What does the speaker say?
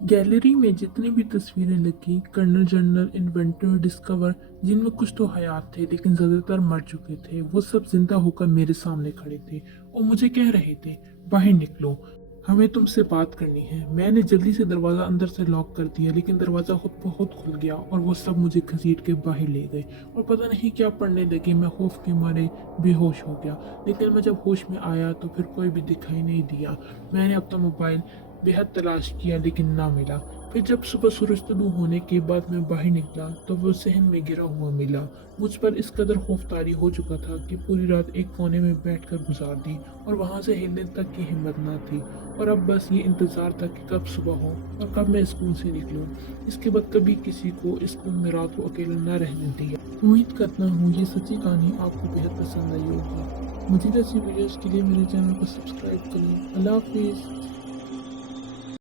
Gallery में जितनी भी तस्वीरें लगी, कर्नल, जनरल, इन्वेंटर, डिस्कवर, जिनमें कुछ तो हयात थे लेकिन ज़्यादातर मर चुके थे, वो सब जिंदा होकर मेरे सामने खड़े थे और मुझे कह रहे थे, बाहर निकलो, हमें तुमसे बात करनी है। मैंने जल्दी से दरवाज़ा अंदर से लॉक कर दिया, लेकिन दरवाज़ा खुद ब खुद खुल गया और वो सब मुझे घसीट के बाहर ले गए और पता नहीं क्या पढ़ने लगे। मैं खौफ के मारे बेहोश हो गया, लेकिन मैं जब होश में आया तो फिर कोई भी दिखाई नहीं दिया। मैंने अपना मोबाइल बेहद तलाश किया लेकिन ना मिला। फिर जब सुबह सूरज तुलू होने के बाद मैं बाहर निकला तो वो सहन में गिरा हुआ मिला। मुझ पर इस कदर खौफतारी हो चुका था कि पूरी रात एक कोने में बैठकर गुजार दी और वहाँ से हिलने तक की हिम्मत ना थी। और अब बस ये इंतज़ार था कि कब सुबह हो और कब मैं स्कूल से निकलूँ। इसके बाद कभी किसी को स्कूल में रात को अकेला न रहने दिया। उम्मीद करता हूँ ये सच्ची कहानी आपको बेहद पसंद आई होगी। मज़ीद ऐसी वीडियोज़ के लिए मेरे चैनल को सब्सक्राइब करें। अल्लाह हाफिज़।